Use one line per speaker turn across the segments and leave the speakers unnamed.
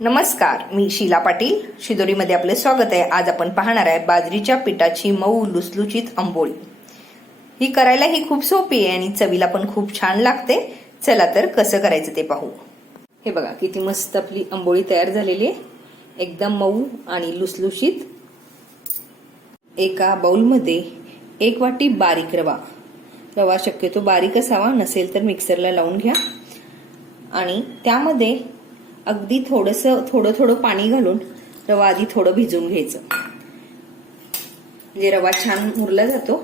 नमस्कार मी शीला पाटील. शिदोरीमध्ये आपले स्वागत आहे. आज आपण पाहणार आहे बाजरीच्या पिठाची मऊ लुसलुचित आंबोळी. ही करायला ही खूप सोपी आहे आणि चवीला पण खूप छान लागते. चला तर कसं करायचं ते पाहू. हे बघा किती मस्त आपली आंबोळी तयार झालेली आहे. एकदम मऊ आणि लुसलुशीत. एका बाउलमध्ये एक वाटी बारीक रवा. रवा शक्यतो बारीक असावा नसेल तर मिक्सरला लावून घ्या. आणि त्यामध्ये अगदी थोडस थोडं थोडं पाणी घालून रवा आधी थोडं भिजवून घ्यायचं. म्हणजे रवा छान मुरला जातो.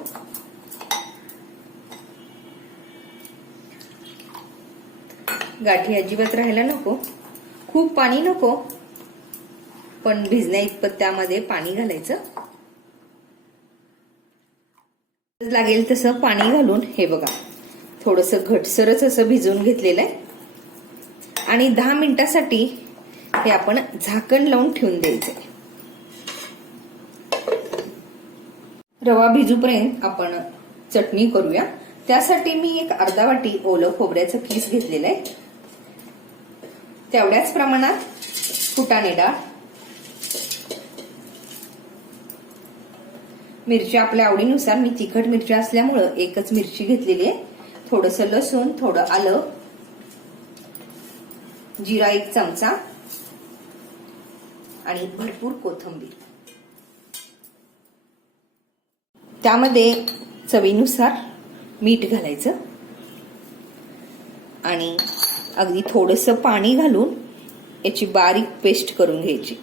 गाठी अजिबात राहायला नको. खूप पाणी नको पण भिजण्या इतपत त्यामध्ये पाणी घालायचं. लागेल तसं पाणी घालून हे बघा. थोडस घटसरच असं भिजवून घेतलेलं आहे. आणि दहा मिनिटासाठी हे आपण झाकण लावून ठेवून द्यायचे. रवा भिजूपर्यंत आपण चटणी करूया. त्यासाठी मी एक अर्धा वाटी ओलं खोबऱ्याचं पीस घेतलेलं आहे. तेवढ्याच प्रमाणात फुटाणे डाळ मिरची आपल्या आवडीनुसार मी तिखट मिरची असल्यामुळं एकच मिरची घेतलेली आहे. थोडस लसूण थोडं आलं जिरा एक चमचा आणि भरपूर कोथंबीर. त्यामध्ये चवीनुसार मीठ घालायचं आणि अगदी थोडस पाणी घालून याची बारीक पेस्ट करून घ्यायची.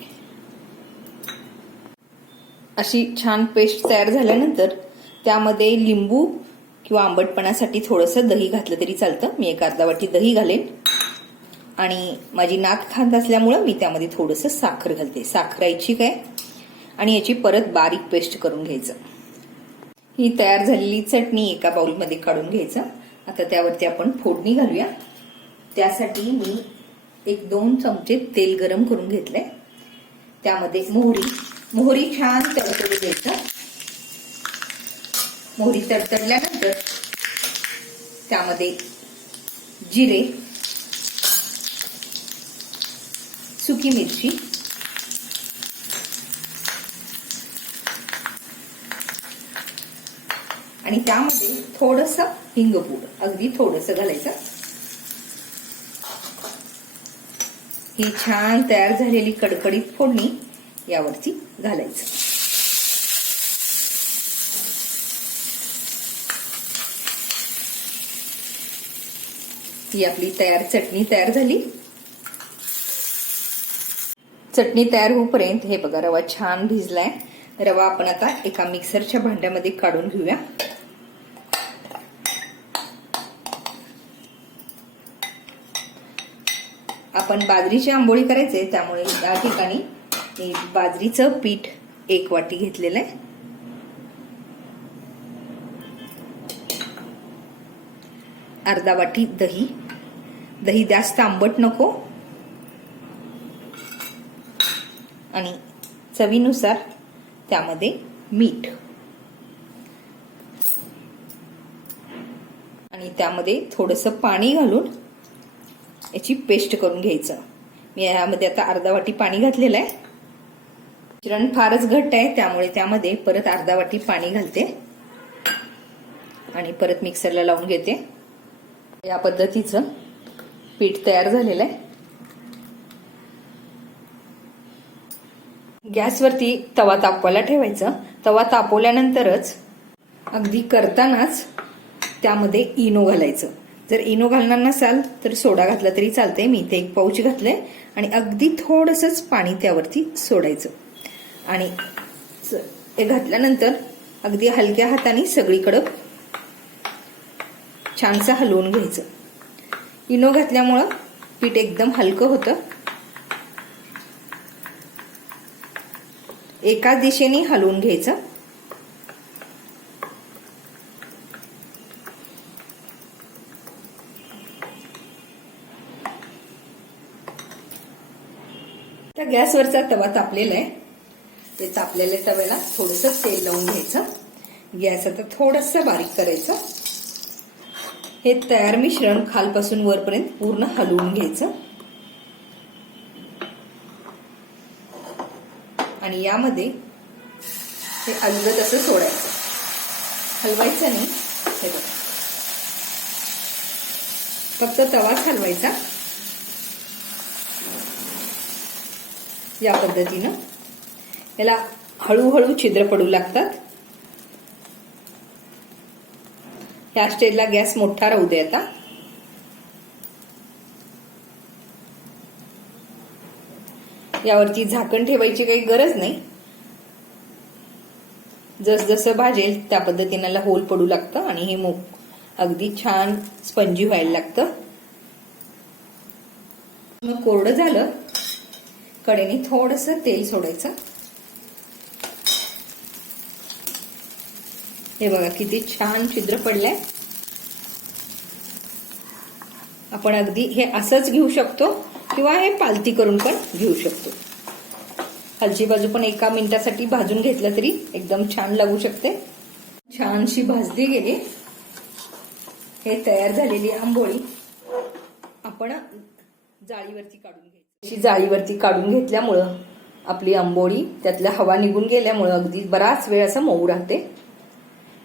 अशी छान पेस्ट तयार झाल्यानंतर त्यामध्ये लिंबू किंवा आंबटपणासाठी थोडंसं दही घातलं तरी चालतं. मी एक अर्धा वाटी दही घालेन. आणि माझी नात खात असल्यामुळं मी त्यामध्ये थोडंसं साखर घालते. साखरायची काय? आणि याची परत बारीक पेस्ट करून घ्यायचं. ही तयार झालेली चटणी एका बाउलमध्ये काढून घ्यायचं. आता त्यावरती आपण फोडणी घालूया. त्यासाठी मी एक दोन चमचे तेल गरम करून घेतलंय. त्यामध्ये मोहरी. मोहरी छान तडतडू द्यायचं. मोहरी तडतडल्यानंतर त्यामध्ये जिरे सुकी मिरची. आणि त्यामध्ये थोडस हिंगपूड अगदी थोडस घालायचं. ही छान तयार झालेली कडकडीत फोडणी यावरती घालायचं. ही आपली तयार चटणी तयार झाली. चटणी तयार होईपर्यंत हे बघा रवा छान भिजलाय. रवा आपण आता एका मिक्सरच्या भांड्यामध्ये काढून घेऊया. आपण बाजरीची आंबोळी करायचे त्यामुळे या ठिकाणी बाजरीचं पीठ एक वाटी घेतलेलं आहे. अर्धा वाटी दही. दही जास्त आंबट नको. आणि चवीनुसार त्यामध्ये मीठ. आणि त्यामध्ये थोडंसं पाणी घालून याची पेस्ट करून घ्यायचं. मी यामध्ये आता अर्धा वाटी पाणी घातलेलं आहे. मिश्रण फारच घट्ट आहे त्यामुळे त्यामध्ये परत अर्धा वाटी पाणी घालते. आणि परत मिक्सरला लावून घेते. या पद्धतीचं पीठ तयार झालेलं आहे. गॅसवरती तवा तापवायला ठेवायचा. तवा तापवल्यानंतरच अगदी करतानाच त्यामध्ये इनो घालायचं. जर इनो घालणार नसाल तर सोडा घातला तरी चालतंय. मी ते एक पाऊच घातलंय आणि अगदी थोडंसंच पाणी त्यावरती सोडायचं. आणि हे घातल्यानंतर अगदी हलक्या हाताने सगळीकडं छानसं हलवून घ्यायचं. इनो घातल्यामुळं पीठ एकदम हलकं होतं. एका दिशेने हलवून घ्यायचं. त्या गॅसवरचा तवा तापलेला आहे. ते तापलेल्या तव्याला थोडस तेल लावून घ्यायचं. गॅस आता थोडस बारीक करायचं. हे तयार मिश्रण खालपासून वरपर्यंत पूर्ण हलवून घ्यायचं. आणि यामध्ये हे अलगद असं सोडायचं. हलवायचं नाही. हे बघा. फक्त तवाच हलवायचा. या पद्धतीनं. याला हळूहळू छिद्र पडू लागतात. ह्या स्टेजला गॅस मोठा राहू दे आता. यावरती झाकण ठेवायची काही गरज नाही. जस जसं भाजेल त्या पद्धतीनं होल पडू लागतं आणि हे मूग अगदी छान स्पंजी व्हायला लागतं. मग कोरडं झालं कडेने थोडस तेल सोडायचं. हे बघा किती छान छिद्र पडलंय. आपण अगदी हे असंच घेऊ शकतो. किंवा हे पालती करून पण घेऊ शकतो. खालची बाजू पण एका मिनिटासाठी भाजून घेतलं तरी एकदम छान लागू शकते. छानशी भाजली गेली. हे तयार झालेली आंबोळी आपण जाळीवरती काढून घ्यायची. जाळीवरती काढून घेतल्यामुळं आपली आंबोळी त्यातल्या हवा निघून गेल्यामुळं अगदी बराच वेळ असं मऊ राहते.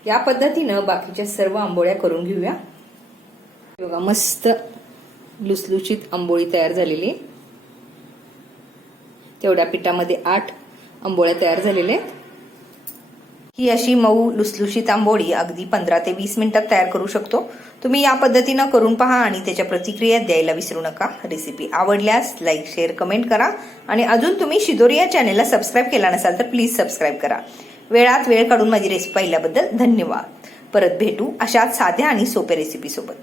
या पद्धतीनं बाकीच्या सर्व आंबोळ्या करून घेऊया. बघा मस्त लुसलुशीत आंबोळी तयार झालेली. तेवढ्या पिठामध्ये आठ आंबोळ्या तयार झालेल्या आहेत. ही अशी मऊ लुसलुशीत आंबोळी अगदी पंधरा ते वीस मिनिटात तयार करू शकतो. तुम्ही या पद्धतीनं करून पहा आणि त्याच्या प्रतिक्रिया द्यायला विसरू नका. रेसिपी आवडल्यास लाईक शेअर कमेंट करा. आणि अजून तुम्ही शिदोरी या चॅनेलला सबस्क्राईब केला नसाल तर प्लीज सबस्क्राईब करा. वेळात वेळ काढून माझी रेसिपी पाहिल्याबद्दल धन्यवाद. परत भेटू अशाच साध्या आणि सोप्या रेसिपी सोबत.